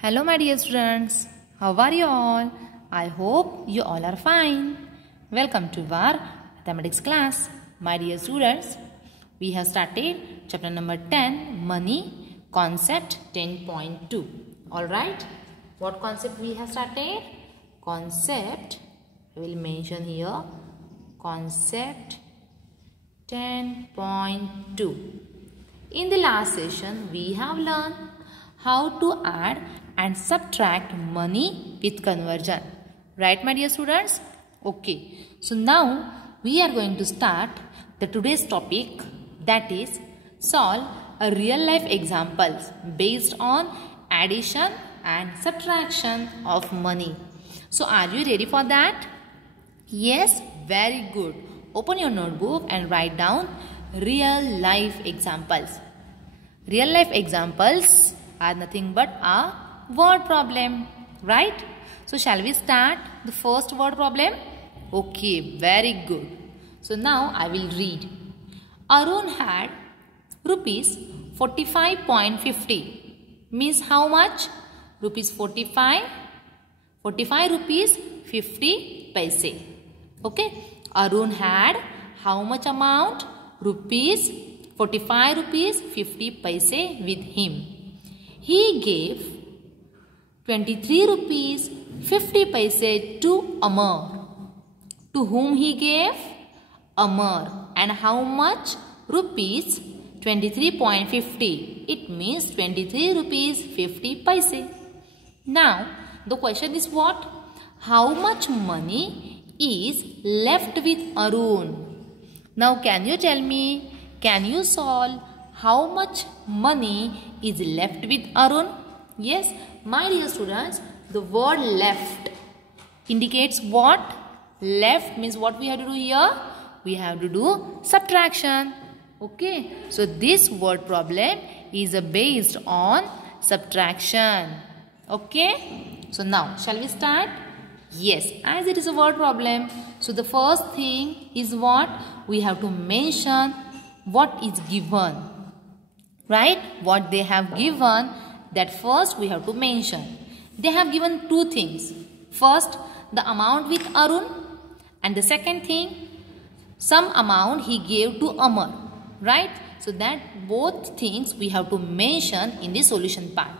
Hello my dear students, how are you all? I hope you all are fine. Welcome to our mathematics class. My dear students, we have started chapter number 10, Money, concept 10.2. Alright, what concept we have started? Concept, I will mention here, concept 10.2. In the last session, we have learned how to add and subtract money with conversion. Right, my dear students? Okay. So now we are going to start the today's topic, that is solve a real life examples based on addition and subtraction of money. So are you ready for that? Yes, very good. Open your notebook and write down real life examples. Real life examples are nothing but a word problem, right? So shall we start the first word problem? Okay, very good. So now I will read. Arun had rupees 45.50 means how much? Rupees 45 rupees 50 paise. Okay, Arun had how much amount? Rupees 45 rupees 50 paise with him. He gave 23 rupees 50 paise to Amar. To whom he gave? Amar. And how much? Rupees 23.50. It means 23 rupees 50 paise. Now the question is what? How much money is left with Arun? Now can you tell me? Can you solve how much money is left with Arun? Yes, my dear students, the word left indicates what? Left means what we have to do here? We have to do subtraction. Okay, so this word problem is based on subtraction. Okay, so now shall we start? Yes, as it is a word problem, so the first thing is what? We have to mention what is given. Right? What they have given, that first we have to mention. They have given two things. First, the amount with Arun, and the second thing, some amount he gave to Amar. Right? So that both things we have to mention in the solution part.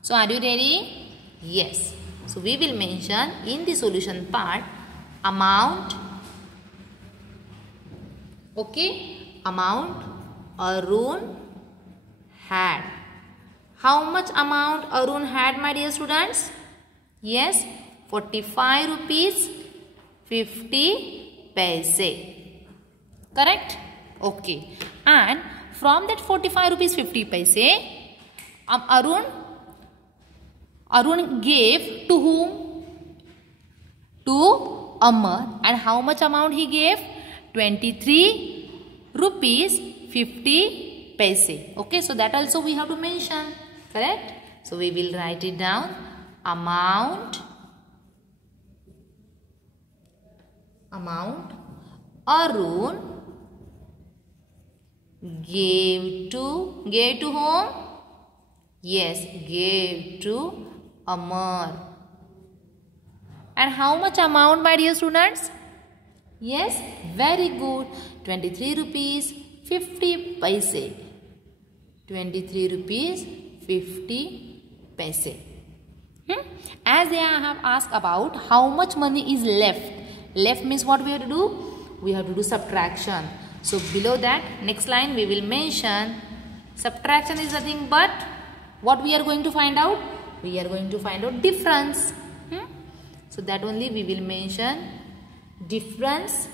So are you ready? Yes. So we will mention in the solution part amount. Okay? Amount Arun had. How much amount Arun had, my dear students? Yes, 45 rupees 50 paise. Correct? Okay. And from that 45 rupees 50 paise, Arun gave to whom? To Amar. And how much amount he gave? 23 rupees 50 paise. Okay, so that also we have to mention. Correct? So we will write it down. Amount Arun gave to whom? Yes, gave to Amar. And how much amount, my dear students? Yes, very good. 23 rupees 50 paise. 23 rupees 50 paise. As they have asked about how much money is left. Left means what we have to do? We have to do subtraction. So below that, next line we will mention subtraction is nothing but what we are going to find out? We are going to find out difference. So that only we will mention difference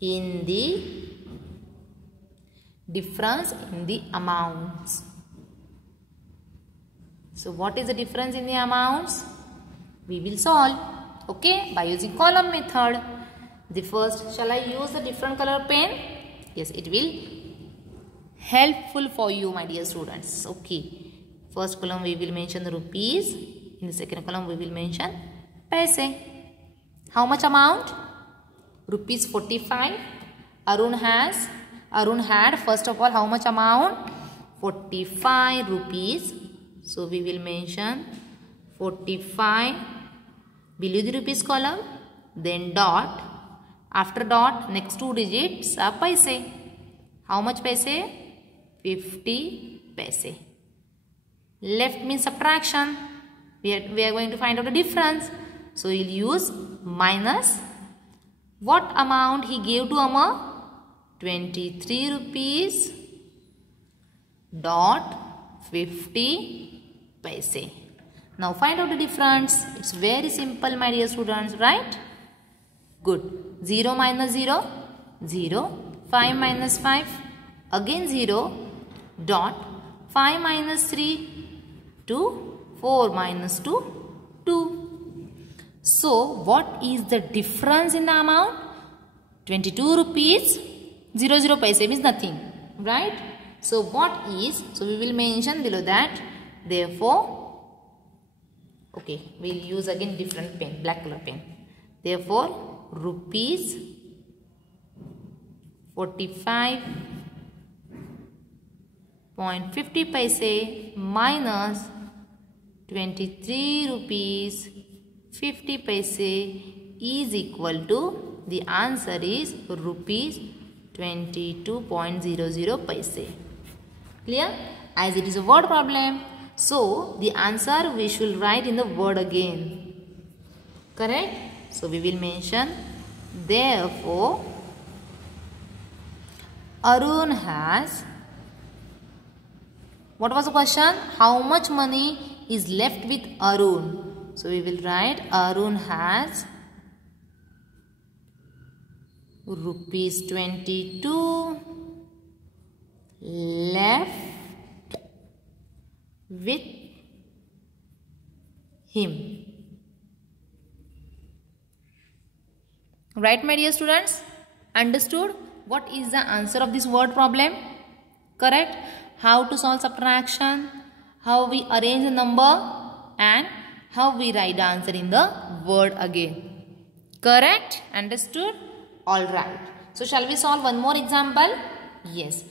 in the amounts. So what is the difference in the amounts? We will solve, okay, by using column method. The first, shall I use the different color pen? Yes, it will helpful for you, my dear students. Okay, first column we will mention the rupees. In the second column we will mention paise. How much amount? Rupees 45. Arun had first of all how much amount? 45 rupees. So we will mention 45 below the rupees column, then dot. After dot, next two digits are paise. How much paise? 50 paise. Left means subtraction. We are going to find out the difference. So we will use minus. What amount he gave to Amma? 23 rupees dot 50 paise. Now find out the difference. It's very simple, my dear students, right? Good. 0 minus 0, 0. 5 minus 5, again 0. Dot. 5 minus 3, 2. 4 minus 2, 2. So what is the difference in the amount? 22 rupees, 00 paise means nothing, right? So what is, so we will mention below that. Therefore, okay, we will use again different pen, black color pen. Therefore, rupees 45.50 paise minus 23 rupees 50 paise is equal to, the answer is rupees 22.00 paise. Clear? As it is a word problem, so the answer we should write in the word again. Correct? So we will mention, therefore Arun has, what was the question? How much money is left with Arun? So we will write Arun has rupees 22 left with him. Right, my dear students? Understood what is the answer of this word problem? Correct? How to solve subtraction, how we arrange the number, and how we write the answer in the word again. Correct? Understood? Alright. So shall we solve one more example? Yes.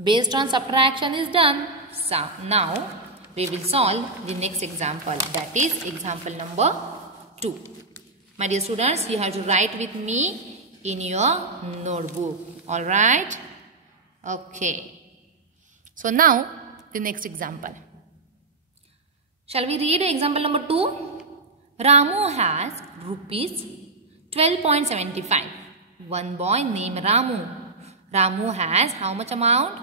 Based on subtraction is done. So now we will solve the next example. That is example number 2. My dear students, you have to write with me in your notebook. Alright? Okay. So now the next example. Shall we read example number 2? Ramu has rupees 12.75. One boy named Ramu. Ramu has how much amount?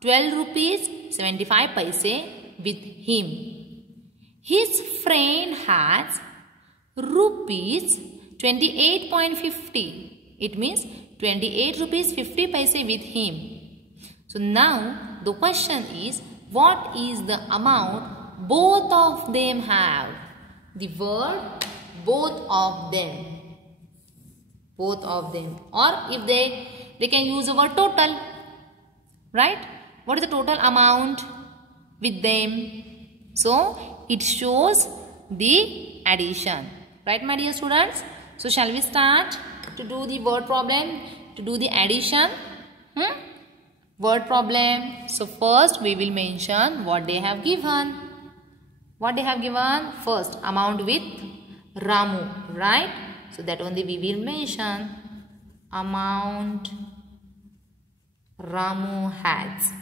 12 rupees 75 paise with him. His friend has rupees 28.50. It means 28 rupees 50 paise with him. So now the question is, what is the amount both of them have? The word both of them. Both of them. Or if they can use the word total. Right? What is the total amount with them? So it shows the addition. Right, my dear students? So shall we start to do the word problem, to do the addition? Word problem. So first we will mention what they have given. What they have given? First, amount with Ramu, right? So that only we will mention. Amount Ramu has.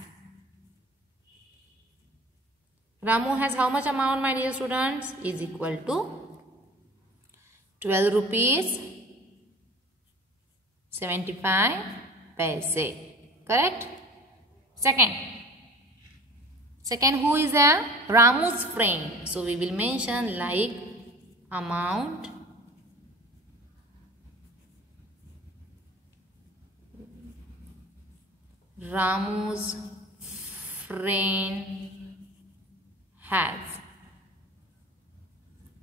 Ramu has how much amount, my dear students? Is equal to 12 rupees 75 paise. Correct? Second, who is there? Ramu's friend. So we will mention like amount Ramu's friend has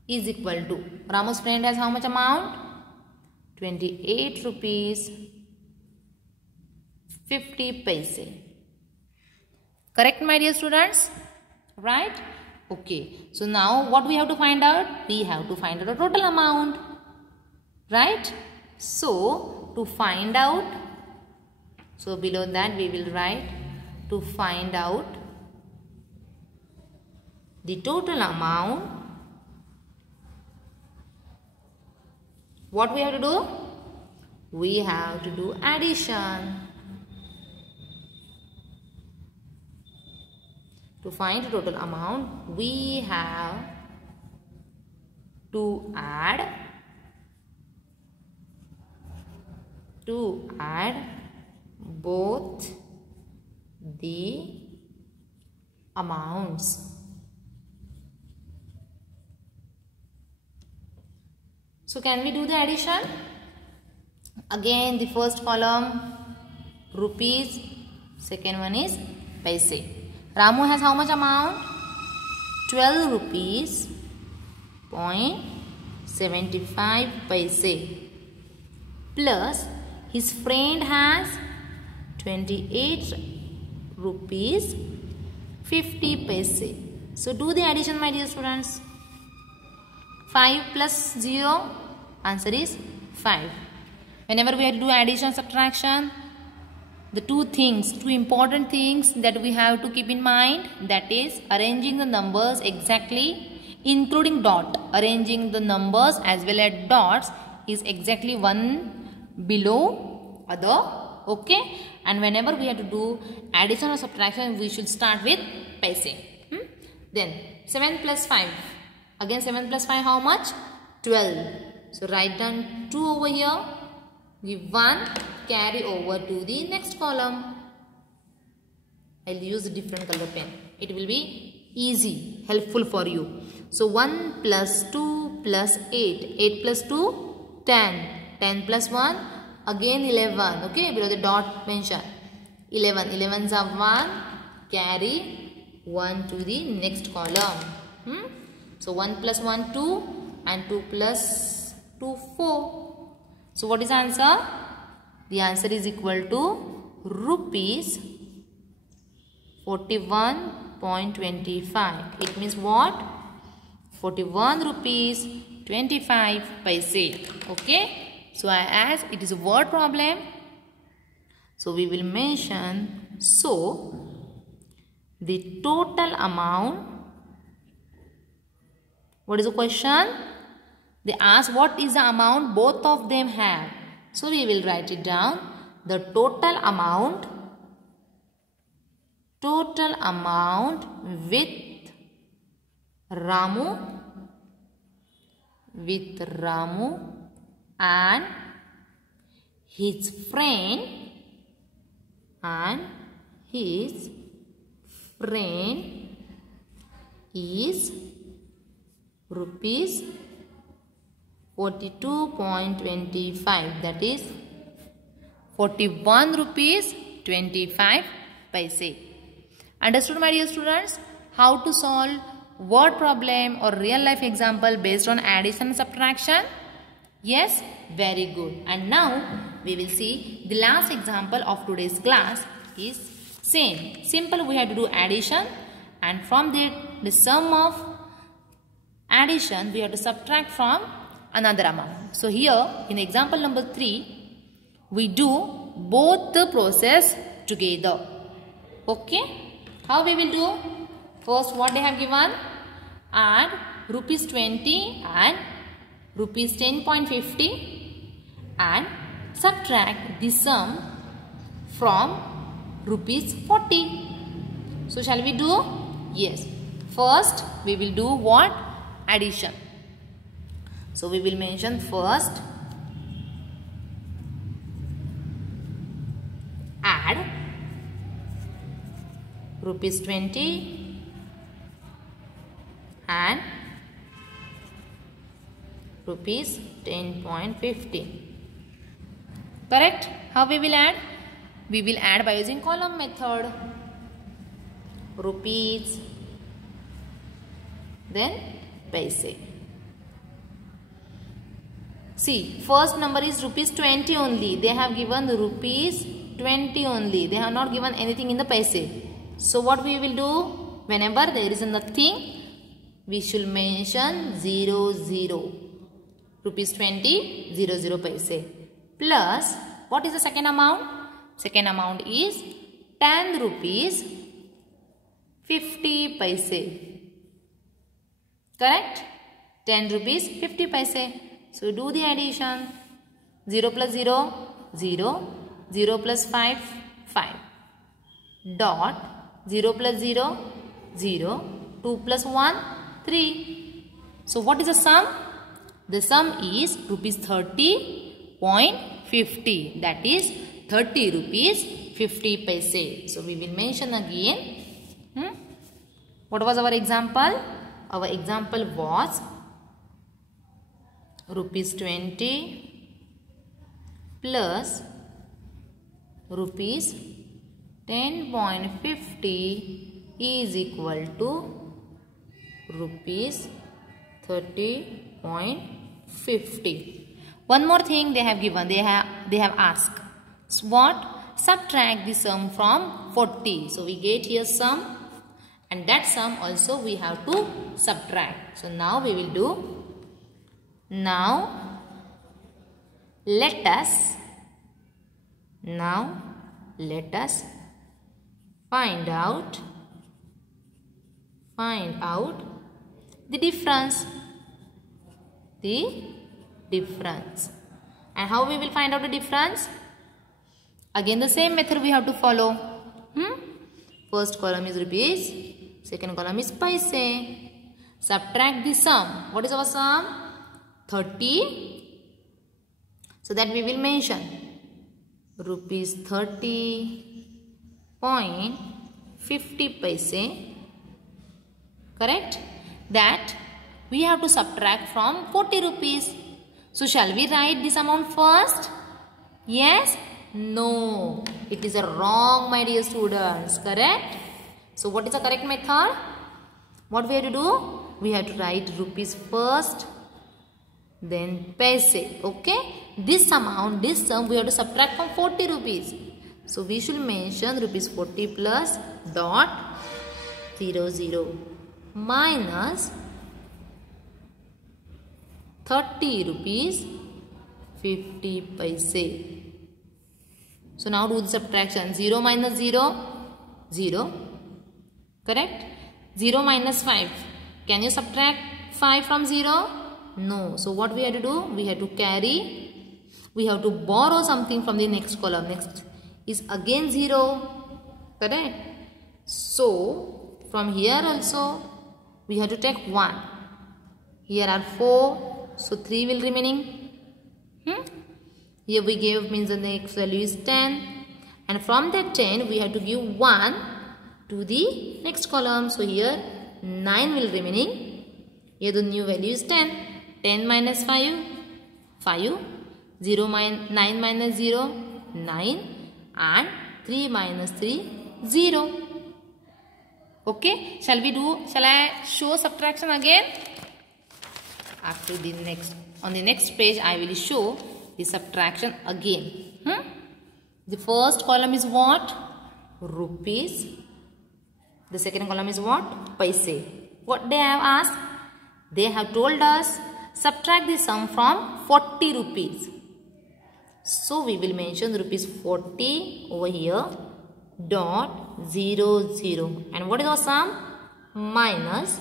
is equal to, Ramu's friend has how much amount? 28 rupees 50 paise. Correct, my dear students? Right? Okay. So now what we have to find out? We have to find out the total amount. Right? So to find out, so below that we will write to find out the total amount What we have to do? We have to do addition. To find the total amount, we have to add both the amounts. So can we do the addition? Again, the first column rupees, second one is paise. Ramu has how much amount? 12 rupees 0.75 paise, plus his friend has 28 rupees 50 paise. So do the addition, my dear students. 5 plus 0, answer is 5. Whenever we have to do addition, subtraction, the two important things that we have to keep in mind, that is arranging the numbers exactly, including dot. Arranging the numbers as well as dots is exactly one below other. Okay, and whenever we have to do addition or subtraction, we should start with paise. Then 7 plus 5. Again 7 plus 5 how much? 12. So write down 2 over here. Give 1. Carry over to the next column. I'll use a different color pen. It will be easy, helpful for you. So 1 plus 2 plus 8. 8 plus 2, 10. 10 plus 1, again 11. Okay, below the dot mention. 11. 11s are 1. Carry 1 to the next column. So 1 plus 1, 2. And 2 plus 2, 4. So what is the answer? The answer is equal to rupees 41.25. It means what? 41 rupees 25 paise. Okay. So as it is a word problem, so we will mention, so the total amount. What is the question? They ask what is the amount both of them have. So we will write it down. The total amount with Ramu and his friend is rupees 42.25, that is 41 rupees 25 paise. Understood, my dear students, how to solve word problem or real life example based on addition and subtraction? Yes, very good. And now we will see the last example of today's class is same. Simple, we have to do addition, and from the sum of addition we have to subtract from another amount. So here in example number 3, we do both the process together. Okay, how we will do? First, what they have given? Add rupees 20 and rupees 10.50 and subtract the sum from rupees 40. So shall we do? Yes. First we will do what? Addition. So we will mention first add rupees 20 and rupees 10.50. Correct? How we will add? We will add by using column method. Rupees, then paise. See, first number is rupees 20 only. They have given the rupees 20 only. They have not given anything in the paise. So what we will do? Whenever there is nothing, we should mention 00. Rupees 20, 00 paise. Plus, what is the second amount? Second amount is 10 rupees 50 paise. Correct? 10 rupees 50 paise. So do the addition. 0 plus 0, 0. 0 plus 5, 5. Dot 0 plus 0, 0. 2 plus 1, 3. So what is the sum? The sum is rupees 30.50. That is 30 rupees 50 paise. So we will mention again. What was our example? Our example was rupees 20 plus rupees 10.50 is equal to rupees 30.50. One more thing they have given. They have asked. So what? Subtract the sum from 40. So we get here sum, and that sum also we have to subtract. So now we will do. Now let us find out the difference. And how we will find out the difference? Again the same method we have to follow. First column is rupees, second column is paise. Subtract the sum. What is our sum? 30. So that we will mention rupees 30.50 paise. Correct? That we have to subtract from 40 rupees. So shall we write this amount first? Yes? No. It is a wrong, my dear students. Correct? So what is the correct method? What we have to do? We have to write rupees first, then paise. Okay? This amount, this sum we have to subtract from 40 rupees. So we should mention rupees 40 plus dot 00 minus 30 rupees 50 paise. So now do the subtraction. 0 minus 0, 0. Correct? 0 minus 5. Can you subtract 5 from 0? No. So what we have to do? We have to carry. We have to borrow something from the next column. Next is again 0. Correct? So from here also we have to take 1. Here are 4. So 3 will remaining. Here we gave means the next value is 10. And from that 10 we have to give 1 to the next column. So here 9 will remaining. Here the new value is 10. 10 minus 5, 5. 9 minus 0, 9. And 3 minus 3, 0. Okay. Shall I show subtraction again? After the next, on the next page I will show the subtraction again. The first column is what? Rupees. The second column is what? Paise. What they have asked? They have told us subtract the sum from 40 rupees. So we will mention rupees 40 over here. Dot 00. And what is our sum? Minus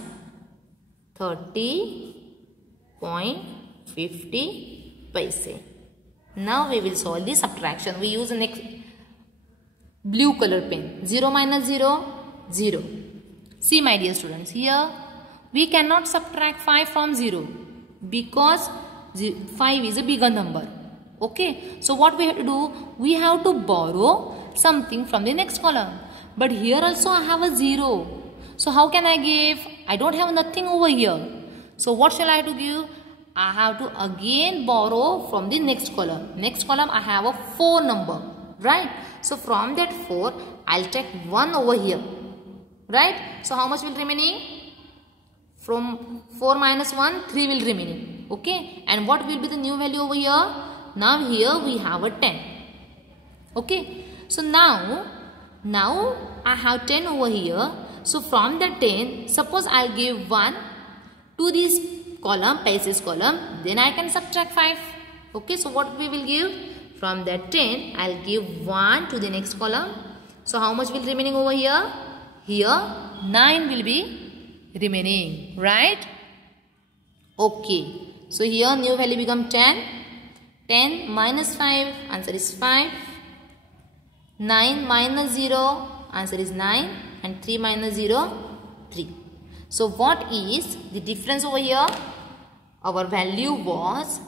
30.50 paise. Now we will solve the subtraction. We use the next blue color pen. 0 minus 0, 0. See my dear students, here we cannot subtract 5 from 0 because 5 is a bigger number. Okay. So what we have to do? We have to borrow something from the next column. But here also I have a 0. So how can I give? I don't have nothing over here. So what shall I have to give? I have to again borrow from the next column. Next column I have a 4 number. Right? So from that 4, I'll take 1 over here. Right? So how much will remaining? From 4 minus 1, 3 will remaining. Okay? And what will be the new value over here? Now here we have a 10. Okay? So now I have 10 over here. So from that 10, suppose I'll give 1 to this column, paises column, then I can subtract 5. Okay, so what we will give? From that 10, I'll give 1 to the next column. So how much will remaining over here? Here 9 will be remaining, right? Okay, So here new value become 10. 10 minus 5, answer is 5. 9 minus 0, answer is 9. And 3 minus 0, 3. So what is the difference over here? Our value was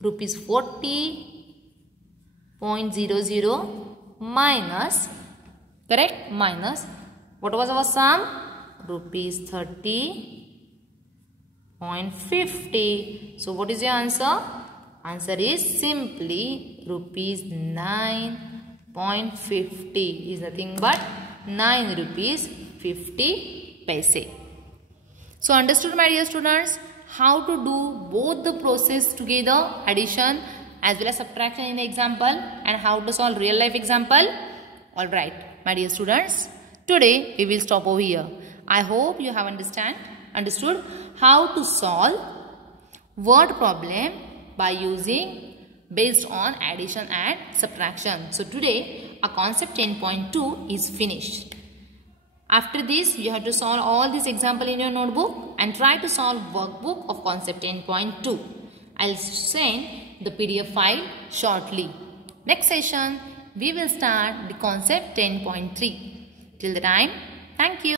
rupees 40.00 minus, correct, minus, what was our sum? Rupees 30.50. So what is your answer? Answer is simply rupees 9.50 is nothing but 9 rupees 50 paise. So understood, my dear students, how to do both the process together, addition as well as subtraction in the example, and how to solve real life example. Alright, my dear students, today we will stop over here. I hope you have understood how to solve word problem by using based on addition and subtraction. So today our concept 10.2 is finished. After this, you have to solve all these example in your notebook and try to solve workbook of concept 10.2. I'll send the PDF file shortly. Next session, we will start the concept 10.3. Till the time, thank you.